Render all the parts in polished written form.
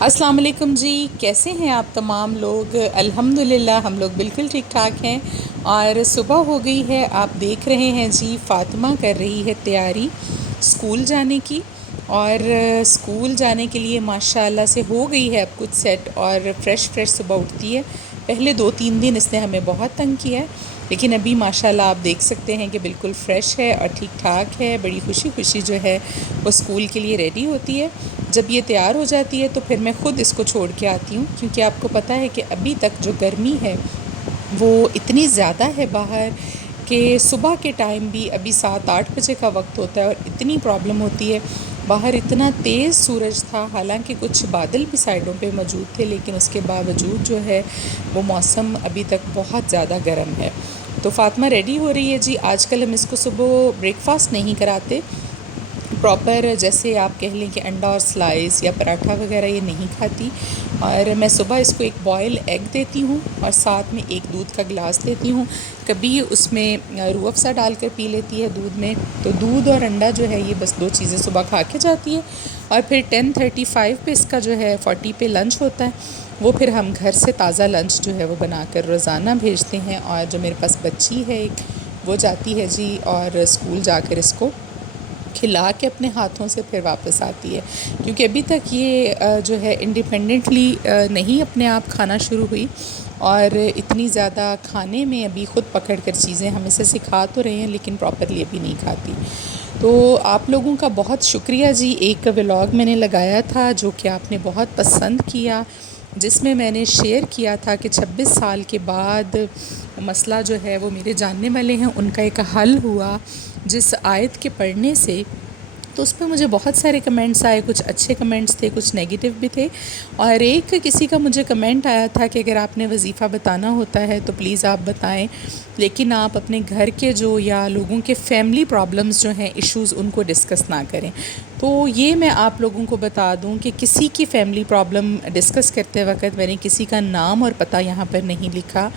السلام علیکم جی، کیسے ہیں آپ تمام لوگ؟ الحمدللہ ہم لوگ بالکل ٹھیک ٹھاک ہیں۔ اور صبح ہو گئی ہے، آپ دیکھ رہے ہیں جی فاطمہ کر رہی ہے تیاری اسکول جانے کی، اور اسکول جانے کے لیے ماشاءاللہ سے ہو گئی ہے اب کچھ سیٹ، اور فریش صبح اٹھتی ہے۔ پہلے 2-3 دن اس نے ہمیں بہت تنگ کیا ہے، لیکن ابھی ماشاءاللہ آپ دیکھ سکتے ہیں کہ بالکل فریش ہے اور ٹھیک ٹھاک ہے، بڑی خوشی جو ہے وہ اسکول کے لیے ریڈی ہوتی ہے۔ جب یہ تیار ہو جاتی ہے تو پھر میں خود اس کو چھوڑ کے آتی ہوں، کیونکہ آپ کو پتہ ہے کہ ابھی تک جو گرمی ہے وہ اتنی زیادہ ہے باہر، کہ صبح کے ٹائم بھی ابھی 7-8 بجے کا وقت ہوتا ہے اور اتنی پرابلم ہوتی ہے۔ باہر اتنا تیز سورج تھا، حالانکہ کچھ بادل بھی سائڈوں پہ موجود تھے، لیکن اس کے باوجود جو ہے وہ موسم ابھی تک بہت زیادہ گرم ہے۔ تو فاطمہ ریڈی ہو رہی ہے جی۔ آج کل ہم اس کو صبح بریک فاسٹ نہیں کراتے پراپر، جیسے آپ کہہ لیں کہ انڈا اور سلائس یا پراٹھا وغیرہ یہ نہیں کھاتی، اور میں صبح اس کو ایک بوائل ایگ دیتی ہوں اور ساتھ میں ایک دودھ کا گلاس دیتی ہوں۔ کبھی اس میں روح افزا ڈال کر پی لیتی ہے دودھ میں۔ تو دودھ اور انڈا جو ہے یہ بس 2 چیزیں صبح کھا کے جاتی ہے، اور پھر 10:35 پہ اس کا جو ہے 40 پہ لنچ ہوتا ہے۔ وہ پھر ہم گھر سے تازہ لنچ جو ہے وہ بنا کر روزانہ بھیجتے ہیں، اور جو میرے پاس بچی ہے ایک، وہ جاتی ہے جی اور اسکول جا کر اس کو کھلا کے اپنے ہاتھوں سے پھر واپس آتی ہے، کیونکہ ابھی تک یہ جو ہے انڈیپینڈنٹلی نہیں اپنے آپ کھانا شروع ہوئی، اور اتنی زیادہ کھانے میں ابھی خود پکڑ کر چیزیں ہم اسے سکھا تو رہے ہیں، لیکن پراپرلی ابھی نہیں کھاتی۔ تو آپ لوگوں کا بہت شکریہ جی، ایک ولاگ میں نے لگایا تھا جو کہ آپ نے بہت پسند کیا، جس میں میں نے شیئر کیا تھا کہ 26 سال کے بعد مسئلہ جو ہے وہ میرے جاننے والے ہیں ان کا ایک حل ہوا جس آیت کے پڑھنے سے۔ تو اس پہ مجھے بہت سارے کمنٹس آئے، کچھ اچھے کمنٹس تھے، کچھ نیگیٹو بھی تھے، اور ایک کسی کا مجھے کمنٹ آیا تھا کہ اگر آپ نے وظیفہ بتانا ہوتا ہے تو پلیز آپ بتائیں، لیکن آپ اپنے گھر کے جو یا لوگوں کے فیملی پرابلمز جو ہیں، ایشوز، ان کو ڈسکس نہ کریں۔ تو یہ میں آپ لوگوں کو بتا دوں کہ کسی کی فیملی پرابلم ڈسکس کرتے وقت میں نے کسی کا نام اور پتہ یہاں پر نہیں لکھا،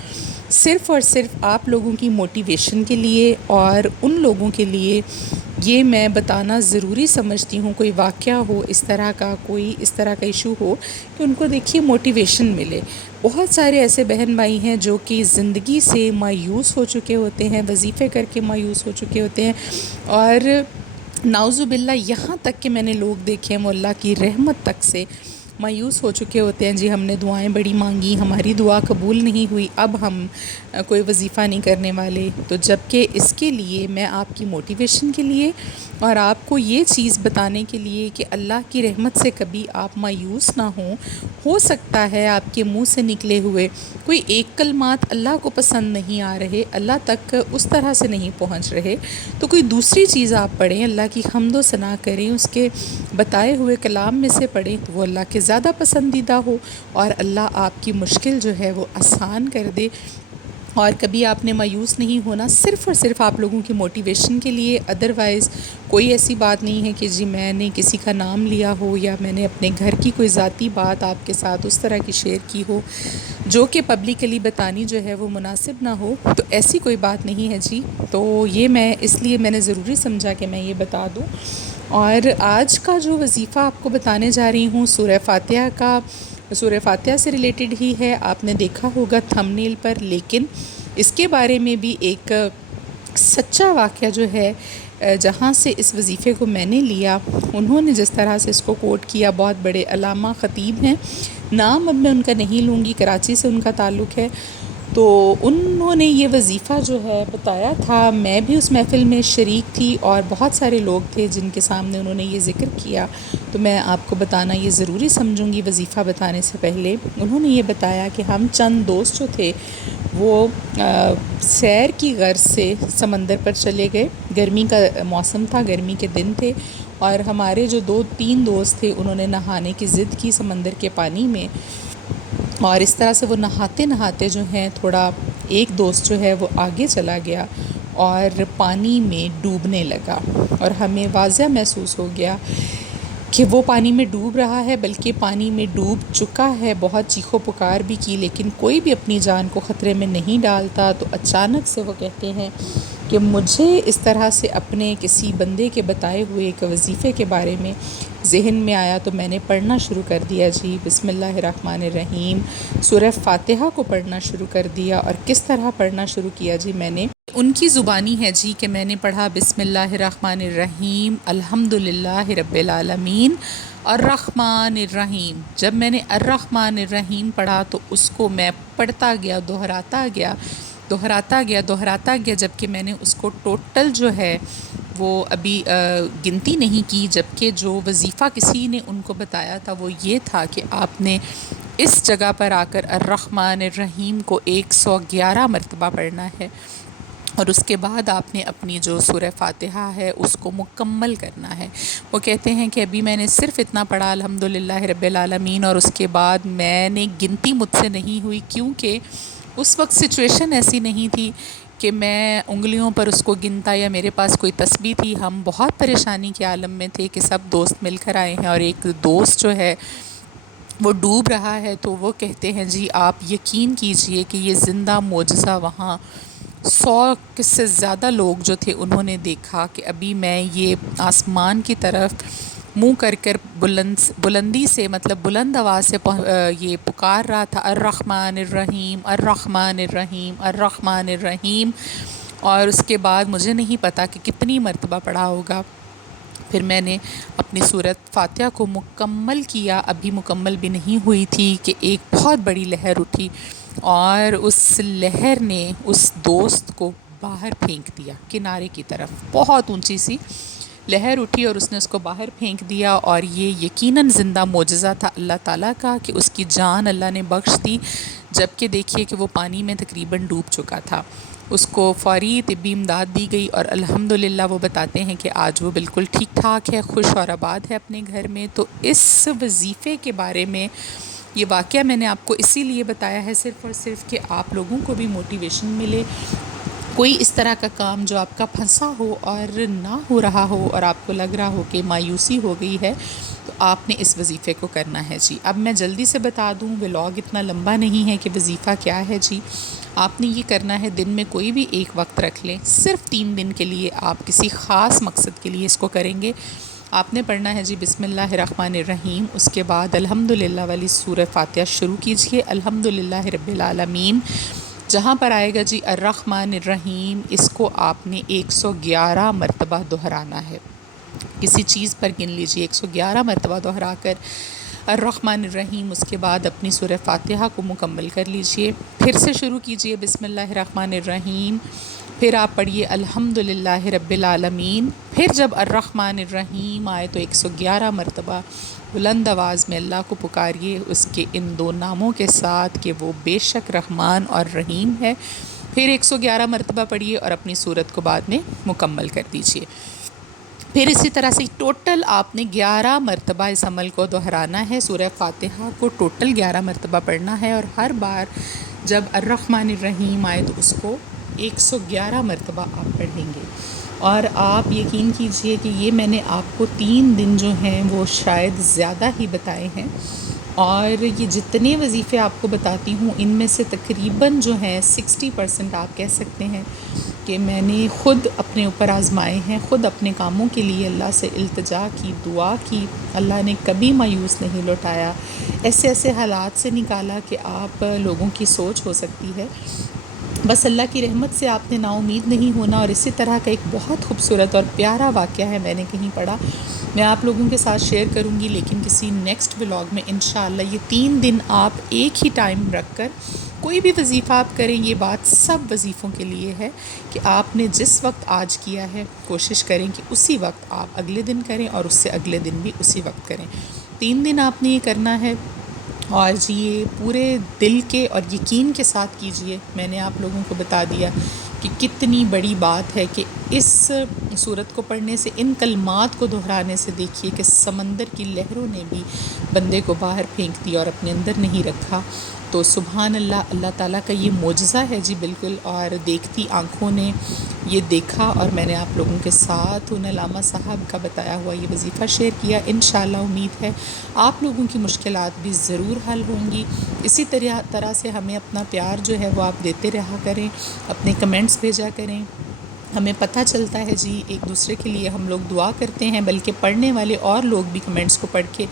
صرف اور صرف آپ لوگوں کی موٹیویشن کے لیے اور ان لوگوں کے لیے یہ میں بتانا ضروری سمجھتی ہوں، کوئی واقعہ ہو اس طرح کا، کوئی اس طرح کا ایشو ہو کہ ان کو دیکھیے موٹیویشن ملے۔ بہت سارے ایسے بہن بھائی ہیں جو کہ زندگی سے مایوس ہو چکے ہوتے ہیں، وظیفے کر کے مایوس ہو چکے ہوتے ہیں، اور نعوذ باللہ یہاں تک کہ میں نے لوگ دیکھے ہیں وہ اللہ کی رحمت تک سے مایوس ہو چکے ہوتے ہیں، جی ہم نے دعائیں بڑی مانگی، ہماری دعا قبول نہیں ہوئی، اب ہم کوئی وظیفہ نہیں کرنے والے۔ تو جب کہ اس کے لیے میں آپ کی موٹیویشن کے لیے اور آپ کو یہ چیز بتانے کے لیے کہ اللہ کی رحمت سے کبھی آپ مایوس نہ ہوں، ہو سکتا ہے آپ کے منہ سے نکلے ہوئے کوئی ایک کلمات اللہ کو پسند نہیں آ رہے، اللہ تک اس طرح سے نہیں پہنچ رہے، تو کوئی دوسری چیز آپ پڑھیں، اللہ کی حمد و ثنا کریں، اس کے بتائے ہوئے کلام میں سے پڑھیں تو وہ اللہ کے زیادہ پسندیدہ ہو، اور اللہ آپ کی مشکل جو ہے وہ آسان کر دے۔ اور کبھی آپ نے مایوس نہیں ہونا، صرف اور صرف آپ لوگوں کی موٹیویشن کے لیے، ادروائز کوئی ایسی بات نہیں ہے کہ جی میں نے کسی کا نام لیا ہو یا میں نے اپنے گھر کی کوئی ذاتی بات آپ کے ساتھ اس طرح کی شیئر کی ہو جو کہ پبلکلی بتانی جو ہے وہ مناسب نہ ہو، تو ایسی کوئی بات نہیں ہے جی۔ تو یہ میں اس لیے میں نے ضروری سمجھا کہ میں یہ بتا دوں۔ اور آج کا جو وظیفہ آپ کو بتانے جا رہی ہوں سورہ فاتحہ کا، سورہ فاتحہ سے ریلیٹڈ ہی ہے، آپ نے دیکھا ہوگا تھمبنیل پر، لیکن اس کے بارے میں بھی ایک سچا واقعہ جو ہے جہاں سے اس وظیفے کو میں نے لیا، انہوں نے جس طرح سے اس کو کوٹ کیا، بہت بڑے علامہ خطیب ہیں، نام اب میں ان کا نہیں لوں گی، کراچی سے ان کا تعلق ہے، تو انہوں نے یہ وظیفہ جو ہے بتایا تھا، میں بھی اس محفل میں شریک تھی اور بہت سارے لوگ تھے جن کے سامنے انہوں نے یہ ذکر کیا، تو میں آپ کو بتانا یہ ضروری سمجھوں گی وظیفہ بتانے سے پہلے۔ انہوں نے یہ بتایا کہ ہم چند دوست جو تھے وہ سیر کی غرض سے سمندر پر چلے گئے، گرمی کا موسم تھا، گرمی کے دن تھے، اور ہمارے جو 2-3 دوست تھے انہوں نے نہانے کی ضد کی سمندر کے پانی میں، اور اس طرح سے وہ نہاتے نہاتے جو ہیں تھوڑا ایک دوست جو ہے وہ آگے چلا گیا اور پانی میں ڈوبنے لگا، اور ہمیں واضح محسوس ہو گیا کہ وہ پانی میں ڈوب رہا ہے، بلکہ پانی میں ڈوب چکا ہے، بہت چیخو پکار بھی کی، لیکن کوئی بھی اپنی جان کو خطرے میں نہیں ڈالتا۔ تو اچانک سے وہ کہتے ہیں کہ مجھے اس طرح سے اپنے کسی بندے کے بتائے ہوئے ایک وظیفے کے بارے میں ذہن میں آیا تو میں نے پڑھنا شروع کر دیا جی بسم اللہ الرحمن الرحیم، سورہ فاتحہ کو پڑھنا شروع کر دیا۔ اور کس طرح پڑھنا شروع کیا جی؟ میں نے ان کی زبانی ہے جی کہ میں نے پڑھا بسم اللہ الرحمن الرحیم الحمد للہ رب العالمین الرحمن الرحیم۔ جب میں نے الرحمن الرحیم پڑھا تو اس کو میں پڑھتا گیا، دہراتا گیا، جب کہ میں نے اس کو ٹوٹل جو ہے وہ ابھی گنتی نہیں کی، جبکہ جو وظیفہ کسی نے ان کو بتایا تھا وہ یہ تھا کہ آپ نے اس جگہ پر آ کر الرحمن الرحیم کو 111 مرتبہ پڑھنا ہے، اور اس کے بعد آپ نے اپنی جو سورہ فاتحہ ہے اس کو مکمل کرنا ہے۔ وہ کہتے ہیں کہ ابھی میں نے صرف اتنا پڑھا الحمدللہ رب العالمین، اور اس کے بعد میں نے گنتی مجھ سے نہیں ہوئی، کیونکہ اس وقت سچویشن ایسی نہیں تھی کہ میں انگلیوں پر اس کو گنتا یا میرے پاس کوئی تسبیح تھی۔ ہم بہت پریشانی کے عالم میں تھے کہ سب دوست مل کر آئے ہیں، اور ایک دوست جو ہے وہ ڈوب رہا ہے، تو وہ کہتے ہیں جی آپ یقین کیجئے کہ یہ زندہ معجزہ وہاں 100 سے زیادہ لوگ جو تھے انہوں نے دیکھا کہ ابھی میں یہ آسمان کی طرف منہ کر بلندی سے، مطلب بلند آواز سے یہ پکار رہا تھا الرحمن الرحیم الرحمن الرحیم الرحمن الرحیم، اور اس کے بعد مجھے نہیں پتا کہ کتنی مرتبہ پڑھا ہوگا۔ پھر میں نے اپنی سورۃ فاتحہ کو مکمل کیا، ابھی مکمل بھی نہیں ہوئی تھی کہ ایک بہت بڑی لہر اٹھی، اور اس لہر نے اس دوست کو باہر پھینک دیا کنارے کی طرف۔ بہت اونچی سی لہر اٹھی اور اس نے اس کو باہر پھینک دیا، اور یہ یقیناً زندہ معجزہ تھا اللہ تعالیٰ کا کہ اس کی جان اللہ نے بخش دی، جبکہ دیکھیے کہ وہ پانی میں تقریباً ڈوب چکا تھا۔ اس کو فوری طبی امداد دی گئی، اور الحمدللہ وہ بتاتے ہیں کہ آج وہ بالکل ٹھیک ٹھاک ہے، خوش اور آباد ہے اپنے گھر میں۔ تو اس وظیفے کے بارے میں یہ واقعہ میں نے آپ کو اسی لیے بتایا ہے صرف اور صرف کہ آپ لوگوں کو بھی موٹیویشن ملے۔ کوئی اس طرح کا کام جو آپ کا پھنسا ہو اور نہ ہو رہا ہو، اور آپ کو لگ رہا ہو کہ مایوسی ہو گئی ہے، تو آپ نے اس وظیفے کو کرنا ہے جی۔ اب میں جلدی سے بتا دوں، ولاگ اتنا لمبا نہیں ہے کہ وظیفہ کیا ہے جی۔ آپ نے یہ کرنا ہے، دن میں کوئی بھی ایک وقت رکھ لیں، صرف 3 دن کے لیے آپ کسی خاص مقصد کے لیے اس کو کریں گے۔ آپ نے پڑھنا ہے جی بسم اللہ الرحمن الرحیم، اس کے بعد الحمدللہ والی سورہ فاتحہ شروع کیجئے، الحمدللہ رب العالمین، جہاں پر آئے گا جی الرحمن الرحیم، اس کو آپ نے 111 مرتبہ دہرانا ہے۔ کسی چیز پر گن لیجئے، 111 مرتبہ دہرا کر الرحمن الرحیم، اس کے بعد اپنی سورہ فاتحہ کو مکمل کر لیجئے۔ پھر سے شروع کیجئے بسم اللہ الرحمن الرحیم، پھر آپ پڑھیے الحمدللہ رب العالمین، پھر جب الرحمن الرحیم آئے تو 111 مرتبہ بلند آواز میں اللہ کو پکاریے اس کے ان 2 ناموں کے ساتھ کہ وہ بے شک رحمان اور رحیم ہے۔ پھر 111 مرتبہ پڑھیے اور اپنی سورت کو بعد میں مکمل کر دیجئے۔ پھر اسی طرح سے ٹوٹل آپ نے 11 مرتبہ اس عمل کو دہرانا ہے، سورہ فاتحہ کو ٹوٹل 11 مرتبہ پڑھنا ہے، اور ہر بار جب الرحمن الرحیم آئے تو اس کو 111 مرتبہ آپ پڑھیں گے۔ اور آپ یقین کیجئے کہ یہ میں نے آپ کو 3 دن جو ہیں وہ شاید زیادہ ہی بتائے ہیں، اور یہ جتنے وظیفے آپ کو بتاتی ہوں ان میں سے تقریباً جو ہیں 60% آپ کہہ سکتے ہیں کہ میں نے خود اپنے اوپر آزمائے ہیں، خود اپنے کاموں کے لیے اللہ سے التجا کی، دعا کی، اللہ نے کبھی مایوس نہیں لوٹایا، ایسے ایسے حالات سے نکالا کہ آپ لوگوں کی سوچ ہو سکتی ہے۔ بس اللہ کی رحمت سے آپ نے نا امید نہیں ہونا۔ اور اسی طرح کا ایک بہت خوبصورت اور پیارا واقعہ ہے، میں نے کہیں پڑھا، میں آپ لوگوں کے ساتھ شیئر کروں گی لیکن کسی نیکسٹ ولاگ میں انشاءاللہ۔ یہ 3 دن آپ ایک ہی ٹائم رکھ کر کوئی بھی وظیفہ آپ کریں، یہ بات سب وظیفوں کے لیے ہے کہ آپ نے جس وقت آج کیا ہے کوشش کریں کہ اسی وقت آپ اگلے دن کریں، اور اس سے اگلے دن بھی اسی وقت کریں۔ 3 دن آپ نے یہ کرنا ہے، اور جی یہ پورے دل کے اور یقین کے ساتھ کیجئے۔ میں نے آپ لوگوں کو بتا دیا کہ کتنی بڑی بات ہے کہ اس سورت کو پڑھنے سے، ان کلمات کو دہرانے سے دیکھیے کہ سمندر کی لہروں نے بھی بندے کو باہر پھینک دیا اور اپنے اندر نہیں رکھا۔ تو سبحان اللہ، اللہ تعالیٰ کا یہ معجزہ ہے جی بالکل، اور دیکھتی آنکھوں نے یہ دیکھا، اور میں نے آپ لوگوں کے ساتھ ان علامہ صاحب کا بتایا ہوا یہ وظیفہ شیئر کیا۔ انشاءاللہ امید ہے آپ لوگوں کی مشکلات بھی ضرور حل ہوں گی۔ اسی طرح سے ہمیں اپنا پیار جو ہے وہ آپ دیتے رہا کریں، اپنے کمنٹس بھیجا کریں، ہمیں پتہ چلتا ہے جی ایک دوسرے کے لیے ہم لوگ دعا کرتے ہیں، بلکہ پڑھنے والے اور لوگ بھی کمنٹس کو پڑھ کے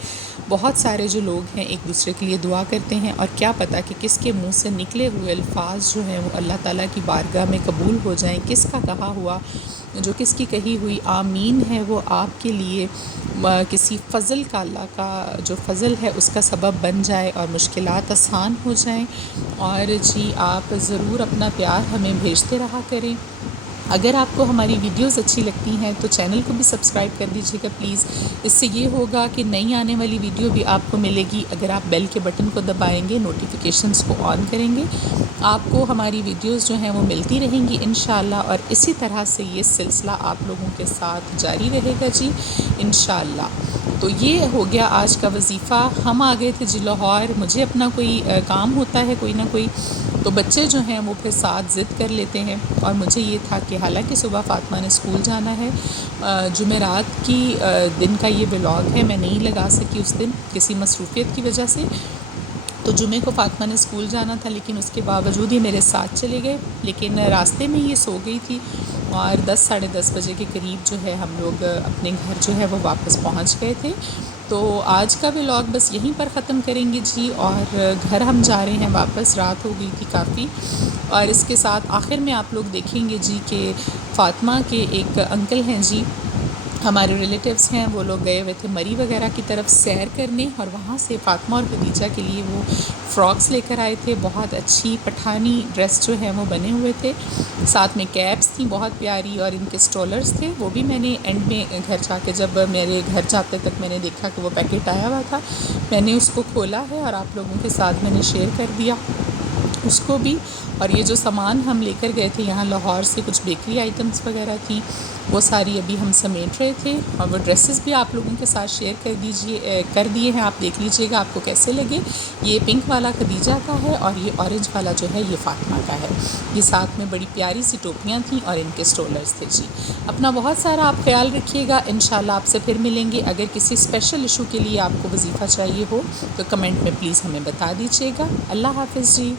بہت سارے جو لوگ ہیں ایک دوسرے کے لیے دعا کرتے ہیں، اور کیا پتہ کہ کس کے منہ سے نکلے ہوئے الفاظ جو ہیں وہ اللہ تعالیٰ کی بارگاہ میں قبول ہو جائیں، کس کا کہا ہوا، جو کس کی کہی ہوئی آمین ہے وہ آپ کے لیے کسی فضل کا، اللہ کا جو فضل ہے اس کا سبب بن جائے اور مشکلات آسان ہو جائیں۔ اور جی آپ ضرور اپنا پیار ہمیں بھیجتے رہا کریں۔ اگر آپ کو ہماری ویڈیوز اچھی لگتی ہیں تو چینل کو بھی سبسکرائب کر دیجیے گا پلیز، اس سے یہ ہوگا کہ نئی آنے والی ویڈیو بھی آپ کو ملے گی۔ اگر آپ بیل کے بٹن کو دبائیں گے، نوٹیفیکیشنز کو آن کریں گے، آپ کو ہماری ویڈیوز جو ہیں وہ ملتی رہیں گی انشاءاللہ، اور اسی طرح سے یہ سلسلہ آپ لوگوں کے ساتھ جاری رہے گا جی انشاءاللہ۔ تو یہ ہو گیا آج کا وظیفہ۔ ہم آ گئے تھے جی لاہور، مجھے اپنا کوئی کام ہوتا ہے کوئی نہ کوئی، تو بچے جو ہیں وہ پھر ساتھ ضد کر لیتے ہیں، اور مجھے یہ تھا کہ حالانکہ صبح فاطمہ نے اسکول جانا ہے، جمعرات کی دن کا یہ ولاگ ہے، میں نہیں لگا سکی اس دن کسی مصروفیت کی وجہ سے، تو جمعے کو فاطمہ نے اسکول جانا تھا، لیکن اس کے باوجود ہی میرے ساتھ چلے گئے، لیکن راستے میں یہ سو گئی تھی، اور 10 ساڑھے 10 بجے کے قریب جو ہے ہم لوگ اپنے گھر جو ہے وہ واپس پہنچ گئے تھے۔ تو آج کا ولاگ بس یہیں پر ختم کریں گے جی، اور گھر ہم جا رہے ہیں واپس، رات ہو گئی تھی کافی، اور اس کے ساتھ آخر میں آپ لوگ دیکھیں گے جی کہ فاطمہ کے ایک انکل ہیں جی، ہمارے ریلیٹیوز ہیں، وہ لوگ گئے ہوئے تھے مری وغیرہ کی طرف سیر کرنے، اور وہاں سے فاطمہ اور خدیجہ کے لیے وہ فراکس لے کر آئے تھے، بہت اچھی پٹھانی ڈریس جو ہے وہ بنے ہوئے تھے، ساتھ میں کیپس تھیں بہت پیاری، اور ان کے اسٹولرز تھے، وہ بھی میں نے اینڈ میں گھر جا کے، جب میرے گھر جاتے تک میں نے دیکھا کہ وہ پیکٹ آیا ہوا تھا، میں نے اس کو کھولا ہے اور آپ لوگوں کے ساتھ میں نے شیئر کر دیا اس کو بھی۔ اور یہ جو سامان ہم لے کر گئے تھے یہاں لاہور سے، کچھ بیکری آئٹمس وغیرہ تھیں، وہ ساری ابھی ہم سمیٹ رہے تھے، اور وہ ڈریسز بھی آپ لوگوں کے ساتھ شیئر کر دیے ہیں، آپ دیکھ لیجئے گا آپ کو کیسے لگے۔ یہ پنک والا خدیجہ کا ہے، اور یہ اورنج والا جو ہے یہ فاطمہ کا ہے، یہ ساتھ میں بڑی پیاری سی ٹوپیاں تھیں اور ان کے اسٹولرز تھے جی۔ اپنا بہت سارا آپ خیال رکھیے گا، انشاءاللہ آپ سے پھر ملیں گے۔ اگر کسی اسپیشل ایشو کے لیے آپ کو وظیفہ چاہیے ہو تو کمنٹ میں پلیز ہمیں بتا دیجیے گا۔ اللہ حافظ جی۔